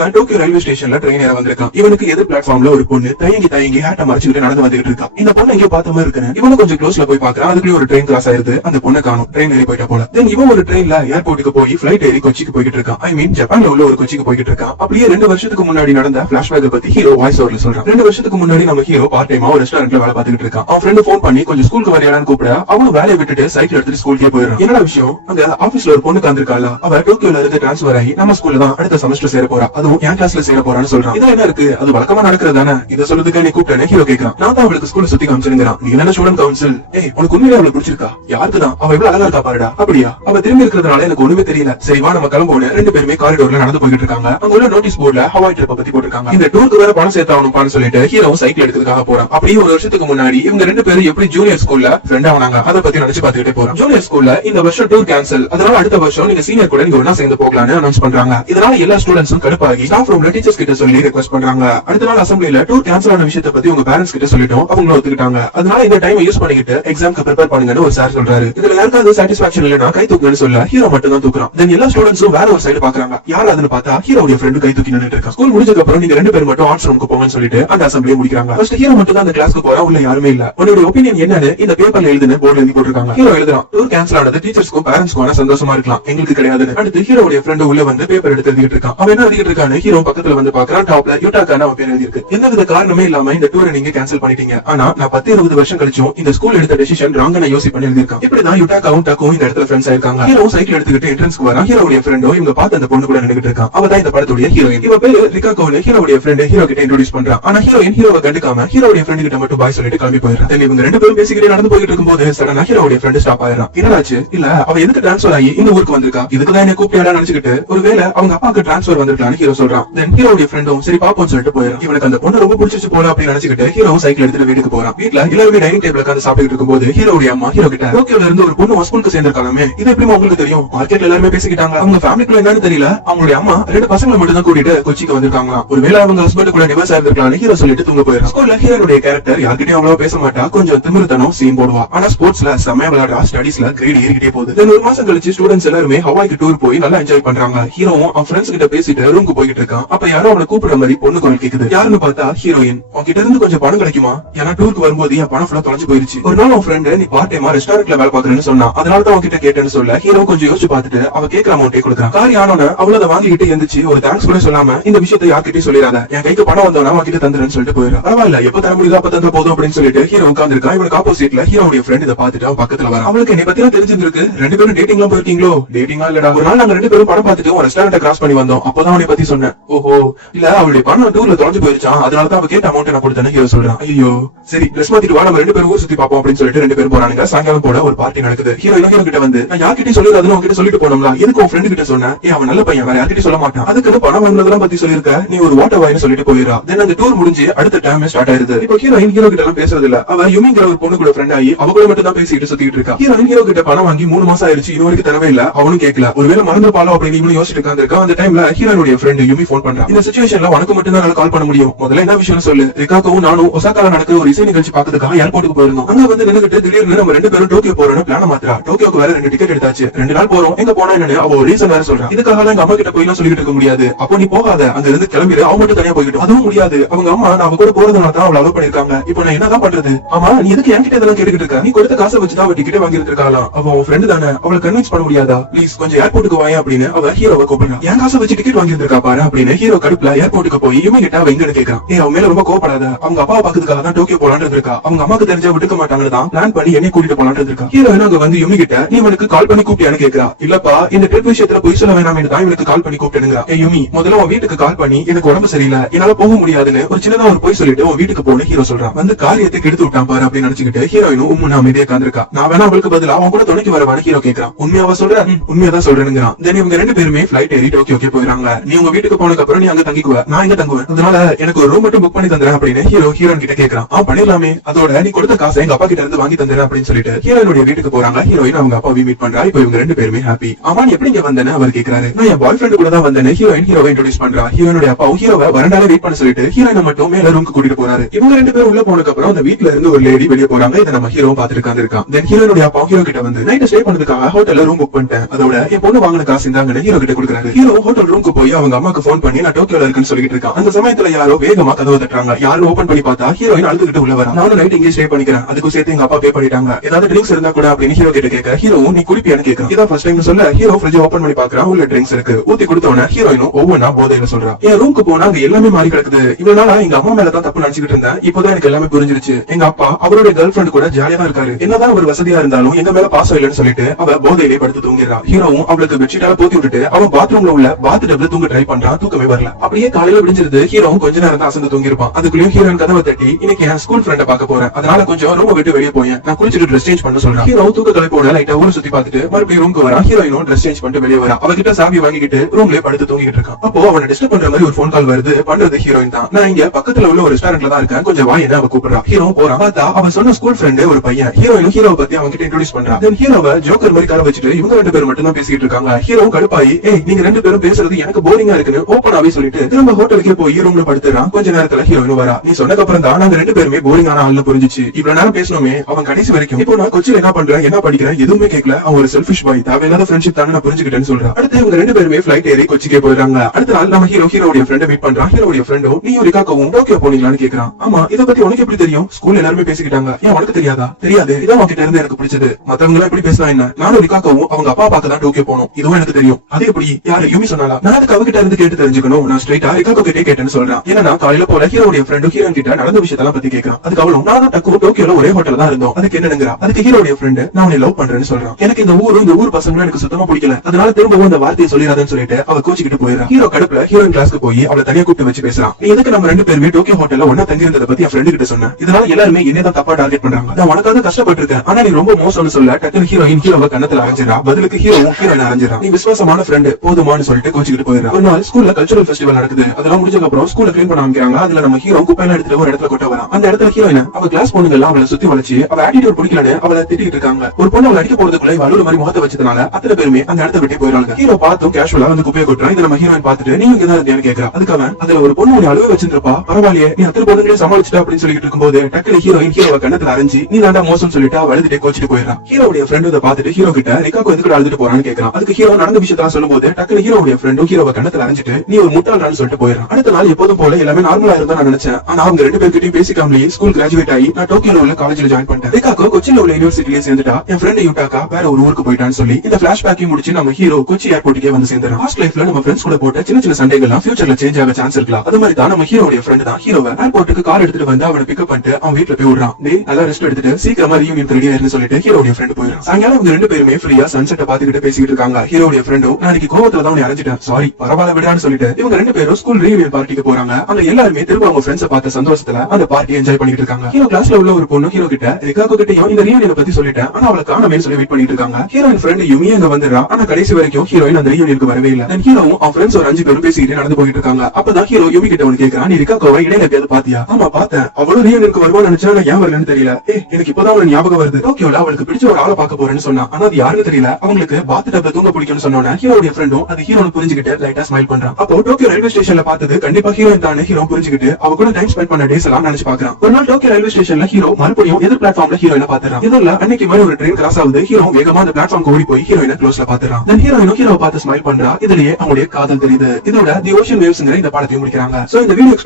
இவன் Tokyo railway ஸ்டேஷன்ல train ஏற வந்திருக்கான். இவனுக்கு எதிர் பிளாட்ஃபார்ம்ல ஒரு பொண்ணு தயங்கி ஹேட்ட மறைச்சுக்கிட்டு நடந்து வந்துட்டு இருக்கான். இந்த பொண்ணு எங்கேயோ பார்த்த மாதிரி இருக்கு. இவனும் கொஞ்சம் க்ளோஸ்ல போய் பாக்குறான். அதுக்குள்ளே ஒரு ட்ரெயின் கிராஸ் ஆயிருது. அந்த பொண்ணை காணும். ட்ரெயின் ஏறி போயிட்டா போல. தென் இவன் ஒரு ட்ரெயின்ல ஏர்போர்ட்டுக்கு போய் பிளைட் ஏறி கொச்சிக்கு போயிட்டு இருக்கான். ஐ மீன் ஜப்பான்ல உள்ள ஒரு கொச்சிக்கு போயிட்டு இருக்கான். அப்படியே 2 வருஷத்துக்கு முன்னாடி நடந்த பிளாஷ்பேக் பத்தி ஹீரோ வாய்ஸ் ஓவர்ல சொல்றான். 2 வருஷத்துக்கு முன்னாடி நம்ம ஹீரோ பார்ட் டைமா ஒரு ரெஸ்டாரண்ட்ல வேலை பார்த்துட்டு இருக்கான். அவன் ஃப்ரெண்ட் போன் பண்ணி கொஞ்சம் ஸ்கூலுக்கு வரையான்னு கூப்பிட அவனும் வேலையை விட்டுட்டு சைக்கிள் எடுத்துட்டு ஸ்கூலுக்கே போயிடுறான். என்னடா விஷயம், அங்க ஆபீஸ்ல ஒரு பொண்ணு காந்திருக்காளா, அவ டோக்கியோல இருந்து டிரான்ஸ்பர் ஆகி நம்ம ஸ்கூல்ல தான் அடுத்த செமஸ்டர் சேர போறா, அதுவும் என் கிளாஸ்ல சேர போறான்னு சொல்றான். இதான் என்ன இருக்கு, அது வழக்கமா நடக்கிறதானே, இதை சொல்றதுக்கு நீ கூப்பிட்டேன்னு ஹீரோ கேட்கிறான். நான் தான் அவளுக்கு ஸ்கூல்ல சுத்தி காமிச்சிருங்கிறான். நீ என்ன ஸ்டூடெண்ட் கவுன்சில், உனக்கு உண்மையிலே அவளை பிடிச்சிருக்கா? யாருக்குதான், அவ எவ்வளவு அழகா இருக்கா பாருடா. அப்படியா, அவ திரும்பி இருக்கிறதுனால எனக்கு ஒண்ணுமே தெரியல. சரி வா நம்ம கிளம்போன்னு 2 பேருமே காரிடோர்ல நடந்து போயிட்டு இருக்காங்க. அங்க உள்ள நோட்டீஸ் போர்ட்ல ஹவாய் ட்ரிப் பத்தி போட்டிருக்காங்க. இந்த டூருக்கு வேற பணம் சேர்த்தாவணும்னு சொல்லிட்டு ஹீரோ சைக்கிள் எடுக்கிறதுக்காக போறான். அப்படியே 1 வருஷத்துக்கு முன்னாடி இவங்க 2 பேரும் எப்படி ஜூனியர் ஸ்கூல்ல ஃப்ரெண்ட் ஆனாங்க அதை பத்தி நினைச்சு பாத்துக்கிட்டே போறோம். ஜூனியர் ஸ்கூல்ல இந்த வருஷம் டூர் கேன்சல், அதனால அடுத்த வருஷம் நீங்க சீனியர் கூட நீங்க ஒண்ணா சேர்ந்து போகலாம்னு அனௌன்ஸ் பண்றாங்க. இதனால எல்லா ஸ்டூடெண்ட்ஸும் கடுப்பாகி ஸ்டாஃப் ரூம்ல டீச்சர்ஸ் கிட்ட சொல்லி ரெக்வெஸ்ட் பண்றாங்க. அடுத்த நாள் அசம்பிளில டூர் கேன்சல் ஆன விஷயத்தை பத்தி உங்க பேரண்ட்ஸ் கிட்ட சொல்லிட்டோம், அவங்க ஒத்துக்கிட்டாங்க. அதனால இந்த டைம் யூஸ் பண்ணிக்கிட்டு எக்ஸாம்க்கு ப்ரிப்பேர் பண்ணுங்கன்னு ஒரு சார் சொல்றாரு. இதுல யாருக்காவது சாட்டிஸ்பாக்சன் இல்லனா கை தூக்குன்னு சொல்ல ஹீரோ மட்டும் தான் தூக்குறான். தென் எல்லா ஸ்டூடெண்ட்ஸும் வேற ஒரு சைடு பாக்குறாங்க. யார் அதுன்னு பார்த்தா ஹீரோவுடைய ஃப்ரெண்ட் கை தூக்கி நின்னுட்டு இருக்கான். ஸ்கூல் முடிஞ்சதுக்கு அப்புறம் நீங்க 2 பேர் மட்டும் ஆர்ட்ஸ் ரூமுக்கு போங்கன்னு சொல்லிட்டு அந்த அசம்பிளியை முடிக்கிறாங்க. ஃபர்ஸ்ட் ஹீரோ மட்டும் தான் அந்த கிளாஸ்க்கு போறா, உள்ள யாருமே இல்ல. உன்னோட ஒபினியன் என்னன்னு இந்த பேப்பர்ல எழுதுன்னு போர்டுல எழுதி போட்டிருக்காங்க. ஹீரோ எழுதுறான், டூர் கேன்சல் ஆனது டீச்சர்ஸ்க்கும் பேரண்ட்ஸ்க்கும் சந்தோஷமா இருக்கலாம், எங்களுக்கு கிடையாதுன்னு. அடுத்து ஹீரோவுடைய ஃப்ரெண்ட் உள்ள வந்து பேப்பர் எடுத்து எழுதிட்டு இருக்கான். அவன் என்ன எழுதிட்டு இருக்கான்னு ஹீரோ பக்கத்துல வந்து பாக்குறான். டாப்ல யூட்டாக்கான அவன் பேர் எழுதிருக்கு. எந்தவித காரணமே இல்லாம இந்த டூரை நீங்க கேன்சல் பண்ணிட்டீங்க, ஆனா நான் 10-20 வருஷம் கழிச்சும் இந்த ஸ்கூல் எடுத்த டெசிஷன் ராங்கா யோசி பண்ணி எழுதிருக்கான். இப்படிதான் யூட்டாக்காவும் டாக்கும் இந்த இடத்துல ஃப்ரெண்ட்ஸ் ஆயிருக்காங்க. ஹீரோ சைக்கிள் எடுத்துக்கிட்டு என்ட்ரன்ஸ்க்கு வரான். ஹீரோவுடைய ஃப்ரெண்டும் இவங்க பார்த்து அந்த பொண்ணு கூட நின்னுட்டு இருக்கான். அவ தான் இந்த படத்துடைய ஹீரோயின். இவ பேரு ரிகாகோன்னு ஹீரோவுடைய ஃப்ரெண்ட் ஹீரோ கிட்ட இன்ட்ரோடியூஸ் பண்றான். ஆனா ஹீரோயின் ஹீரோவை கண்டுக்காம ஹீரோவுடைய ஃப்ரெண்ட் கிட்ட மட்டும் பாய் சொல்லிட்டு கிளம்பி போயிடுறான். இவங்க 2 பேரும் பேசிக்கிட்டே நடந்து போயிட்டு இருக்கும்போது சடனா ஹீரோவுடைய ஃப்ரெண்ட் ஸ்டாப் ஆயிடுறான். என்னடாச்சு, இல்ல அவ எதுக்கு டிரான்ஸ்பர் ஆகி இந்த ஊருக்கு வந்திருக்கா, இதுக்குதான் என்ன கூப்பிட்டு நினைச்சுக்கிட்டு ஒருவேளை அவங்க அப்பாவுக்கு டிரான்ஸ்பர் வந்திருக்கான்னு ஹீரோ சொல்றான். தென் ஹீரோவுடைய ஃப்ரெண்டும் சரி பாப்போம்னு சொல்லிட்டு போயிடும். இவனுக்கு அந்த பொண்ணு ரொம்ப பிடிச்சிச்சு போல அப்படின்னு நினைச்சுக்கிட்டு ஹீரோ சைக்கிள் எடுத்துட்டு வீட்டுக்கு போறான். வீட்டுல எல்லாருமே டைனிங் டேபிள் உட்கார்ந்து சாப்பிட்டு இருக்கும்போது ஹீரோவுடைய அம்மா ஹீரோ கிட்ட டோக்கியோல இருந்து ஒரு பொண்ணு ஸ்கூலுக்கு சேர்ந்திருக்காலுமே, இது எப்படி உங்களுக்கு தெரியும்? மார்க்கெட்ல எல்லாருமே பேசிக்கிட்டாங்க. அவங்க ஃபேமிலிக்குள்ள என்னன்னு தெரியல, அவங்களுடைய அம்மா 2 பசங்களை மட்டும் தான் கூட்டிட்டு கொச்சிக்கு வந்திருக்காங்க. ஒருவேளை அவங்க ஹஸ்பண்ட் கூட டிவோர்ஸ் ஆயிருந்திருக்கலாம் ஹீரோ சொல்லிட்டு தூங்க போயிடும். ஸ்கூல்ல ஹீரோனுடைய கேரக்டர் யார்கிட்டயும் அவ்வளவா பேச மாட்டா, கொஞ்சம் திமிருத்தனம் சீன் போடுவா. ஆனா ஸ்போர்ட்ஸ்ல செமையா விளையாடுறா, ஸ்டடீஸ்ல கிரேட் ஏறிக்கிட்டே போகுது. 1 மாசம் கழிச்சு ஸ்டூடெண்ட்ஸ் எல்லாருமே ஹவாய்க்கு டூர் போய் நல்லா என்ஜாய் பண்றாங்க. ஹீரோவும் அவன் ஃப்ரெண்ட்ஸ் கிட்ட பேசிட்டு ரூமுக்கு போயிட்டு இருக்கான். அப்ப யாரோ அவனை கூப்பிடுற மாதிரி பொண்ணு குரல் கேக்குது. யாருன்னு பார்த்தா ஹீரோயின். உன்கிட்ட இருந்து கொஞ்சம் பணம் கிடைக்குமா, ஏன்னா டூருக்கு வரும்போது என் பணம் ஃபுல்லா தொலைஞ்சு போயிருச்சு. ஒரு நாள் உன் ஃப்ரெண்ட் நீ பார்ட் டைமா ரெஸ்டாரண்ட்ல வேலை பாக்குறேன்னு சொன்னா, அதனால தான் உன்கிட்ட கேட்டேன்னு சொல்ல ஹீரோ கொஞ்சம் யோசிச்சு பார்த்துட்டு அவ கேட்கிற அமௌண்ட்டே கொடுக்குறான். காரி ஆனோன்னு அவள அதை வாங்கிட்டு எந்திரிச்சு ஒரு தேங்க்ஸ் கூட சொல்லாம இந்த விஷயத்தை யார்கிட்டயும் சொல்லிடாத, என் கைக்கு பணம் வந்தோன்னா அவன்கிட்ட தந்துறேன்னு சொல்லிட்டு போயிடுறான். பரவாயில்ல எப்ப தர முடியுதோ அப்ப தந்த போதும் அப்படின்னு சொல்லிட்டு ஹீரோ உட்கார்ந்திருக்கான். இவனுக்கு ஆப்போசிட்ல ஹீரோவுடைய ஃப்ரெண்ட் இதை பார்த்துட்டு அவன் பக்கத்துல வரான். அவளுக்கு என்னை பத்தி தெரிஞ்சிருக்கு, 2 பேரும் டேட்டிங்லாம் போயிருக்கீங்களோ? டேட்டிங்கா இல்லடா, ஒரு நாள் நாங்க 2 பேரும் படம் பார்த்துட்டு ஒரு ரெஸ்டாரண்ட்டை கிராஸ் பண்ணி வந்தோம், அப்பதான் அவனை பத்தி சொன்னேன். ஓஹோ, இல்ல அவளுடைய பணம் டூர்ல தொலைஞ்சு போயிருச்சான், அதனாலதான் அவ கேட்ட அமௌண்ட் நான் கொடுத்தேன்னு ஹீரோ சொல்றான். ஐயோ சரி ட்ரெஸ் மாத்திட்டு வா, நம்ம 2 பேரும் ஊர் சுத்தி பாப்போம் அப்படின்னு சொல்லிட்டு 2 பேரும் போறாங்க. சாயங்காலம் போல ஒரு பார்ட்டி நடக்குது. ஹீரோ கிட்ட வந்து நான் யார்கிட்டயும் சொல்லிடாதுன்னு உங்ககிட்ட சொல்லிட்டு போனோம்ல, எதுக்கு உன் ஃப்ரெண்ட் கிட்ட சொன்னேன்? அவன் நல்ல பையன், வேற யார்கிட்டயும் சொல்ல மாட்டான், அதுக்கு பணம் வாங்கினதெல்லாம் பத்தி சொல்லிருக்க, நீ ஒரு வாட்டர் வாயின்னு சொல்லிட்டு போயிடா. தென் அந்த டூர் முடிஞ்சு அடுத்த டைம் ஸ்டார்ட் ஆயிருது. இப்போ ஹீரோயின் ஹீரோ கிட்ட எல்லாம் பேசுறது இல்ல, அவ யுமிங்கிற ஒரு பொண்ணு கூட ஃப்ரெண்ட் ஆகி அவ கூட மட்டும் தான் பேசிட்டு சுத்திட்டு இருக்கா. ஹீரோயின் ஹீரோ கிட்ட பணம் வாங்கி 3 மாசம் ஆயிருச்சு, இன்ன வரைக்கும் தரவே இல்ல. அவனும் கேட்கல, ஒருவேளை மறந்து பாலோ அப்படின்னு இவனு யோசிச்சுட்டு இருக்கான். அந்த டைம்ல ஹீரோனுடைய ஃப்ரெண்ட் யுமி போன் பண்றான். இந்த சிச்சுவேஷன்ல உனக்கு மட்டும் தான் கால் பண்ண முடியும், முதல்ல என்ன விஷயம் சொல்லு. ரிகாகவும் நானும் ஒசாகால நடக்கிற ஒரு இசை நிகழ்ச்சி பாக்கிறதுக்காக ஏர்போர்ட்டுக்கு போயிருந்தோம். அங்க வந்து நின்னுகிட்டு திடீர்னு நம்ம 2 பேரும் டோக்கியோ போறோம்னு பிளான் மாத்திரா. டோக்கியோக்கு வேற 2 டிக்கெட் எடுத்தாச்சு, 2 நாள் போறோம், எங்க போனா என்னன்னு அவ ஒரு ரீசன் வேற சொல்றான். இதுக்காக எங்க அம்மா கிட்ட போய் எல்லாம் சொல்லிட்டு இருக்க முடியாது, அப்போ நீ போகாத, அங்க இருந்து கிளம்பிடு, அவ மட்டும் தனியா போய்கிட்டு. அதுவும் முடியாது, அவங்க அம்மா நான் அவ கூட போறதுனால தான் அவளை அலோவ் பண்ணிருக்காங்க. இப்போ நான் என்னதான் பண்றது? ஆமா நீ எதுக்கு என்கிட்ட இதெல்லாம் கேட்டுக்கிட்டு இருக்க? நீ கொடுத்த காசை வச்சுதான் அவ டிக்கெட் வாங்கிட்டு இருக்காளாம், அவ உன் ஃப்ரெண்ட் தானே, அவளை கன்வின்ஸ் பண்ண முடியாதா? ப்ளீஸ் கொஞ்சம் ஏர்போர்ட்டுக்கு வாங்க அப்படின்னு அவ ஹீரோவை கூப்பிடுறான். என் காசை வச்சு டிக்கெட் வாங்கி இருக்கா பாரு அப்படின்னு ஹீரோ கடுப்புல ஏர்போர்ட்டுக்கு போய் இவங்க கிட்ட அவ எங்கன்னு கேட்கறான். அவன் மேல ரொம்ப கோவப்படாத, அவங்க அப்பாவை பாக்கிறதுக்காக தான் டோக்கியோ போலான்னு இருக்கா, அவங்க அம்மாக்கு தெரிஞ்சா விட்டுக்க மாட்டாங்கன்னு தான் பிளான் பண்ணி என்னை கூட்டிட்டு போலான்னு இருக்கா. ஹீரோ அங்க வந்து யுமி கிட்ட நீ இவனுக்கு கால் பண்ணி கூப்பிட்டியான்னு கேட்கறா. இல்லப்பா இந்த ட்ரிப் விஷயத்துல பொய் சொல்ல வேணாம் தான் இவனுக்கு கால் பண்ணி கூப்பிட்டுங்கிறா. யுமி முதல்ல உன் வீட்டுக்கு கால் பண்ணி எனக்கு உடம்பு சரியில்லை, என்னால போக முடியாதுன்னு ஒரு சின்னதா ஒரு பொய் சொல்லிட்டு உன் வீட்டுக்கு போன ஹீரோ சொல்றான். வந்து காரியத்தை கெடுத்து விட்டான் பாரு அப்படின்னு நினைச்சுக்கிட்டு ஹீரோயினும் உம்முன்னு அமைதியா காந்திருக்கா. நான் வேணா அவளுக்கு பதிலா அவன் கூட துணைக்கு வரவான்னு ஹீரோ கேட்கறான். உண்மையாவா சொல்ற? உண்மையாதான் சொல்றேங்கிறான். தென் இவங்க 2 பேருமே பிளைட் ஏறி டோக்கியோக்கே போயிடறாங்க. நீ உங்க வீட்டுக்கு போனதுக்கு அப்புறம் நீ அங்க தங்கிக்குவ, நான் இங்க தங்குவேன், அதனால எனக்கு ஒரு ரூம் மட்டும் புக் பண்ணி தந்துறேன் அப்படின்னு ஹீரோயின் கிட்ட கேட்கறான். அவன் பண்ணிடலாமே, அதோட நீ கொடுத்த காசை எங்க அப்பா கிட்ட இருந்து வாங்கி தந்துறேன் அப்படின்னு சொல்லிட்டு ஹீரோயினுடைய வீட்டுக்கு போறாங்க. ஹீரோயின் அவங்க அப்பாவை மீட் பண்றா. இப்போ இவங்க 2 பேருமே ஹாப்பி. ஆமா நீ எப்படி இங்க வந்தேன்னு அவர் கேட்கறாரு. நான் என் பாய் ஃப்ரெண்ட் கூட தான் வந்தேன்னு ஹீரோயின் ஹீரோவை இன்ட்ரோடியூஸ் பண்றா. ஹீரோனுடைய அப்பாவும் ஹீரோவை வரண்டால வெயிட் பண்ண சொல்லிட்டு ஹீரோயினை மட்டும் மேல ரூமுக்கு கூட்டிட்டு போறாரு. இவங்க 2 பேரும் உள்ள போனதுக்கு அப்புறம் அந்த வீட்ல இருந்து ஒரு லேடி வெளியே போறாங்க. இதை நம்ம ஹீரோ பாத்துட்டு இருக்கான். தென் ஹீரோனுடைய அப்பா ஹீரோ கிட்ட வந்து நைட் ஸ்டே பண்ணதுக்காக ஹோட்டல்ல ரூம் புக் பண்ணிட்டேன், அதோட என் பொண்ணு வாங்கின காசு இருந்தாங்கன்னு ஹீரோ கிட்ட கொடுக்குறாரு. ஹீரோ ஹோட்டல் ரூமுக்கு போய் அவங்க அம்மா அப்பாக்கு போன் பண்ணி நான் டோக்கியோல இருக்குன்னு சொல்லிட்டு இருக்கான். அந்த சமயத்துல யாரோ வேகமா கதவை தட்டுறாங்க. யாரும் ஓபன் பண்ணி பார்த்தா ஹீரோயின் அழுதுகிட்டு உள்ள வரா. நானும் நைட் இங்கே ஸ்டே பண்ணிக்கிறேன், அதுக்கும் சேர்த்து எங்க அப்பா பே பண்ணிட்டாங்க, ஏதாவது ட்ரிங்க்ஸ் இருந்தா கூட அப்படின்னு ஹீரோ கிட்ட கேட்க ஹீரோவும் நீ குடிப்பியான்னு கேட்கறான். இதான் ஃபர்ஸ்ட் டைம் சொல்ல ஹீரோ ஃப்ரிட்ஜ் ஓபன் பண்ணி பாக்குறான். உள்ள ட்ரிங்க்ஸ் இருக்கு. ஊத்தி கொடுத்தவன ஹீரோயினும் ஒவ்வொன்னா போதையில சொல்றா. என் ரூமுக்கு போனா அங்க எல்லாமே மாறி கிடக்குது. இவ்வளவு நாளா எங்க அம்மா மேலதான் தப்பு நினைச்சுக்கிட்டு இருந்தேன். இப்போதான் எனக்கு எல்லாமே புரிஞ்சிருச்சு. எங்க அப்பா அவருடைய கேர்ள் ஃபிரெண்ட் கூட ஜாலியா இருக்காரு. என்னதான் ஒரு வசதியா இருந்தாலும் எங்க மேல பாசம் இல்லைன்னு சொல்லிட்டு அவ போதையிலே படுத்து தூங்கிடுறா. ஹீரோவும் அவளுக்கு பெட்ஷீட்டால போத்தி விட்டுட்டு அவன் பாத்ரூம்ல உள்ள பாத் டப்ல தூங்க ட்ரை பண்றான். தூக்கமே வரல. அப்படியே காலையில விடிஞ்சிருது. ஹீரோவும் கொஞ்ச நேரம் தான் அசந்து தூங்கிருப்பான். அதுக்குள்ளயும் ஹீரோயின் கதவை தட்டி இன்னைக்கு என் ஸ்கூல் ஃப்ரெண்ட பார்க்க போறேன், அதனால கொஞ்சம் ரூம் விட்டு வெளியே போய் நான் குளிச்சிட்டு ட்ரெஸ் சேஞ்ச் பண்ண சொல்றான். ஹீரோ தூக்க கலைப்போட லைட்டா ஊர் சுத்தி பார்த்துட்டு மறுபடியும் ரூமுக்கு வரா. ஹீரோயினும் ட்ரெஸ் சேஞ்ச் பண்ணிட்டு வெளியே வரா. அவகிட்ட சாவி வாங்கிட்டு ரூம்லயே படுத்து தூங்கிட்டு இருக்கான். அப்போ அவனை டிஸ்டர்ப் பண்ற மாதிரி ஒரு போன் கால் வருது. பண்றது ஹீரோயின் தான். நான் இங்க பக்கத்துல உள்ள ஒரு ரெஸ்டாரண்ட்ல தான் இருக்கேன், கொஞ்சம் வாய் என்ன அவ கூப்பிடுறா. ஹீரோ போறான். பார்த்தா அவன் சொன்ன ஸ்கூல் ஃப்ரெண்ட் ஒரு பையன். ஹீரோயின் ஹீரோவை பத்தி அவங்க கிட்ட இன்ட்ரோடியூஸ் பண்றா. தென் ஹீரோவை ஜோக்கர் மாதிரி கார வச்சுட்டு இவங்க ரெண்டு பேரும் மட்டும் தான் பேசிட்டு இருக்காங்க. ஹீரோ கடுப்பாயி ஏய் நீங்க ரெண்டு பேரும் பேசுறது எனக்கு போரிங்கா இருக்குன்னு ஓப்பனாவே சொல்லிட்டு திரும்ப ஹோட்டலுக்கே போய் ரூம்ல படுத்துறான். கொஞ்ச நேரத்துல ஹீரோயின் வரா. நீ சொன்னதுக்கு அப்புறம் தான் நாங்க ரெண்டு பேருமே போரிங்கான ஆள்னு புரிஞ்சிச்சு. இவ்வளவு நேரம் பேசணுமே அவன் கடைசி வரைக்கும் இப்போ நான் கொச்சில என்ன பண்றேன் என்ன படிக்கிறேன் எதுவுமே கேட்கல. அவன் ஒரு செல்ஃபிஷ் பாய், தேவையில்லாத ஃப்ரெண்ட்ஷிப் தான் நான் புரிஞ்சுக்கிட்டேன்னு சொல்றான். அடுத்து இவங்க ரெண்டு பேருமே ஃபிளைட் ஏறி கொச்சிக்கே போயிடுறாங்க. அடுத்த நாள் நம்ம ஹீரோடைய ஃப்ரெண்ட் மீட் பண்றான். ஹீரோடைய ஃப்ரெண்டும் நீயும் ரிகாக்கவும் டோக்கியோ போனீங்களான்னு கேக்குறான். ஆமா, இத பத்தி உனக்கு எப்படி தெரியும்? ஸ்கூல்ல எல்லாருமே பேசிக்கிட்டாங்க, ஏன் உனக்கு தெரியாதா? தெரியாது, இதான் உன்கிட்ட இருந்து எனக்கு பிடிச்சது. மத்தவங்க எல்லாம் எப்படி பேசினா என்ன, நானும் ரிகாக்கவும் அவங்க அப்பா பார்க்க தான் டோக்கியோ போனோம், இதுவும் எனக்கு தெரியும். அது எப்படி யாரு யூமி சொன்னாலா? நான் அதுக்கு அவகிட்ட இருந்து கேட்டு தெரிஞ்சுக்கணும். நான் ஸ்ட்ரைட்டா ரிகாக்கோ கிட்டே கேட்டேன்னு சொல்றான். ஏன்னா காலையில போல ஹீரோடைய ஃப்ரெண்டும் ஹீரோயின் கிட்ட நடந்த விஷயத்தெல்லாம் பத்தி கேட்கறான். அதுக்கு அவளும் நானும் டக்கு டோக்கியோல ஒரே ஹோட்டல்ல தான் இருந்தோம், அதுக்கு என்னங்கிறா. அதுக்கு ஹீரோடைய ஃப்ரெண்ட் நான் உன்னை லவ் பண்றேன்னு சொல்றான். எனக்கு இந்த ஊர் பசங்களும் எனக்கு சுத்தமா பிடிக்கல, அதனால திரும்பவும் அந்த வார்த்தையை சொல்லிடாதன்னு சொல்லிட்டு அவ கோச்சிக்கிட்டு போயிடறான். ஹீரோ கடுப்புல ஹீரோயின் கிளாஸ்க்கு போய் அவளை தனியா கூப்பிட்டு வச்சு பேசுறான். நீ எதுக்கு நம்ம ரெண்டு பேருமே டோக்கியோ ஹோட்டல்ல ஒன்னா தங்கி இருந்ததை பத்தி என் ஃப்ரெண்டு கிட்ட சொன்னேன், இதனால எல்லாருமே என்னதான் தப்பா டார்கெட் பண்றாங்க. நான் உனக்காக கஷ்டப்பட்டு இருக்கேன், ஆனா நீ ரொம்ப மோசம்னு சொல்ல டக்குனு ஹீரோயின் ஹீரோவை கண்ணத்துல அரைஞ்சிடா. பதிலுக்கு ஹீரோவும் ஹீரோயின் அரைஞ்சிடா. நீ விசுவாசமான ஃப்ரெண்டு போதுமான்னு சொல்லிட்டு கோச்சிக்கிட்டு போயிடறான். ஒரு நாள் ஸ்கூல்ல கல்ச்சரல் ஃபெஸ்டிவல் நடக்குது. அதெல்லாம் முடிஞ்சதுக்கு அப்புறம் ஸ்கூல்ல கிளீன் பண்ண ஆரம்பிக்கிறாங்க. அதுல நம்ம ஹீரோ குப்பையெல்லாம் எடுத்துட்டு ஒரு இடத்துல கொட்ட வரான். அந்த இடத்துல ஹீரோயின் அவ கிளாஸ் பொண்ணுங்க எல்லாம் அவளை சுத்தி வளைச்சு அவ ஆட்டிடியூட் பிடிக்கலன்னு அவளை திட்டிட்டு இருக்காங்க. ஒரு பொண்ணு அவளை அடிக்க போறதுக்குள்ள வலூர் மாதிரி முகத்தை வச்சதுனால அத்தனை பேருமே அந்த இடத்த விட்டு போயிடறாங்க. ஹீரோ பார்த்தும் கேஷுவலா வந்து குப்பையை கொட்டுறான். இதை நம்ம ஹீரோயின் பார்த்துட்டு நீங்க இங்கதான் இருந்தியான்னு கேட்கறா. அதுக்காக அதுல ஒரு பொண்ணு அழுவ வச்சிருப்பா, பரவாயில்லையே நீ அத்தனை பொண்ணுங்களே சமாளிச்சுட்டா அப்படின்னு சொல்லிட்டு இருக்கும்போது டக்குனு ஹீரோயின் ஹீரோவை கண்ணத்துல அரைஞ்சி நீ தாண்டா மோசம் சொல்லிட்டு அவ அழுதுட்டே கோச்சிட்டு போயிடறான். ஹீரோடைய ஃப்ரெண்ட் இதை பார்த்துட்டு ஹீரோ கிட்ட ரிகாக்கோ எதுக்கு அழுதுட்டு போறான்னு கேட்கறான். அதுக்கு ஹீரோ நடந்த விஷயத்தான் சொல்லும்போது டக்குனு ஹீரோடைய ஃப்ரெண்டும் ஹீரோவை கண்ணத்துல அரைஞ்சிட்டு நீ ஒரு முட்டாள்னு சொல்லிட்டு போயிடறான். அடுத்த நாள் எப்போதும் போல எல்லாமே நார்மலா இருந்தா நான் நினைச்சேன். ஆனா அவங்க ரெண்டு பேர்கிட்டயும் பேசிக்காமலே ஸ்கூல் கிராஜுவேட் ஆகி நான் டோக்கியோல உள்ள காலேஜ்ல ஜாயின் பண்ணிட்டேன். ரிகாக்கோ கொச்சின்ல உள்ள யூனிவர்சிட்டியில சேர்ந்துட்டா. என் ஃப்ரெண்ட் யூட்டாக்கா வேற ஒரு ஊருக்கு போயிட்டான்னு சொல்லி இந்த பிளாஷ்பேக்கையும் முடிச்சு நம்ம ஹீரோ கொச்சி ஏர்போர்ட்டுக்கே வந்து சேர்ந்துறான். பாஸ்ட் லைஃப்ல நம்ம ஃப்ரெண்ட்ஸ் கூட போட்ட சின்ன சின்ன சண்டைகள்லாம் ஃபியூச்சர்ல சேஞ்ச் ஆக சான்ஸ் இருக்கலாம். அது மாதிரி தான் நம்ம ஹீரோடைய ஃப்ரெண்ட் தான் ஹீரோவை ஏர்போர்ட்டுக்கு கார் எடுத்துட்டு வந்து அவனை பிக்கப் பண்ணிட்டு அவன் வீட்டுல போய் விடுறான். டேய் நல்லா ரெஸ்ட் எடுத்துட்டு சீக்கிரமா ரீயூனியன் ரெடியா இருந்து சொல்லிட்டு ஹீரோடைய ஃப்ரெண்ட் போயிடுறான். சாயங்காலம் அவங்க ரெண்டு பேருமே ஃப்ரீயா சன்செட்டை பாத்துக்கிட்டு பேசிக்கிட்டு இருக்காங்க. ஹீரோடைய ஃப்ரெண்டும் நாளைக்கு கோவத்துல தான் உன்னை அரைஞ்சிட்டேன், சாரி பரவாயில்ல விடான்னு சொல்லிட்டு இவங்க ரெண்டு பேரும் ஸ்கூல் ரீயூனியன் பார்ட்டிக்கு போறாங்க. அங்க எல்லாருமே திரும்ப அவங்க ஃப்ரெண்ட்ஸை பார்த்த சந்தோஷத்துல அந்த பார்ட்டி என்ஜாய் பண்ணிட்டு இருக்காங்க. ஹீரோ கிளாஸ்ல உள்ள ஒரு பொண்ணு ஹீரோ கிட்ட ரிகாக்கோ கிட்டயும் இந்த ரீயூனியனை பத்தி சொல்லிட்டேன், ஆனா அவளை காணமே சொல்லி வெயிட் பண்ணிட்டு இருக்காங்க. ஹீரோயின் ஃப்ரெண்ட் யூமி அங்க வந்துடுறா. ஆனா கடைசி வரைக்கும் ஹீரோயின் அந்த ரீயூனியனுக்கு வரவே இல்ல. ஹீரோவும் அவன் ஃப்ரெண்ட்ஸ் ஒரு 5 பேரும் பேசிக்கிட்டு நடந்து போயிட்டு இருக்காங்க. அப்பதான் ஹீரோ யூமி கிட்ட ஒன்னு கேட்கறான், நீ ரிகாக்கோவை இடையில எப்பயாவது பாத்தியா? ஆமா பார்த்தேன், அவளும் ரீயூனியனுக்கு வருவான்னு நினைச்சா ஏன் வரலன்னு தெரியல. எனக்கு இப்பதான் அவளுக்கு ஞாபகம் வருது, டோக்கியோல அவளுக்கு பிடிச்ச ஒரு ஆளை பார்க்க போறேன்னு சொன்னா, ஆனா அது யாருன்னு தெரியல. அவங்களுக்கு பாத் டப்ல தூங்க பிடிக்கும்னு சொன்னோட ஹீரோடைய ஃப்ரெண்டும் அது ஹீரோன்னு புரிஞ்சுக்கிட்டு லைட்டா ஸ்மைல் பண்றான். அப்போ டோக்கியோ ரயில்வே ஸ்டேஷன்ல பார்த்தது கண்டிப்பா ஹீரோயின் தான் ஹீரோ புரிஞ்சுக்கிட்டு அவ கூட டைம் ஸ்பெண்ட் பண்ண டேஸ் எல்லாம் நினைச்சு பாக்குறான். ஒரு நாள் டோக்கியோ ரயில்வே ஸ்டேஷன்ல ஹீரோ மறுபடியும் எதிர் பிளாட்ஃபார்ம்ல ஹீரோயினை பாத்துறான். இதனால அன்னைக்கு மாதிரி ஒரு ட்ரெயின் கிராஸ் ஆகுது. ஹீரோ வேகமா அந்த பிளாட்ஃபார்ம் ஓடி போய் ஹீரோயினை க்ளோஸ்ல பாத்துறான். தென் ஹீரோயினும் ஹீரோவை பார்த்து ஸ்மைல் பண்றா. இதுலயே அவங்களுடைய காதல் தெரியுது. இதோட தி ஓஷன் வேவ்ஸ்ங்கிற இந்த பாடத்தையும் முடிக்கிறாங்க. சோ இந்த வீடியோ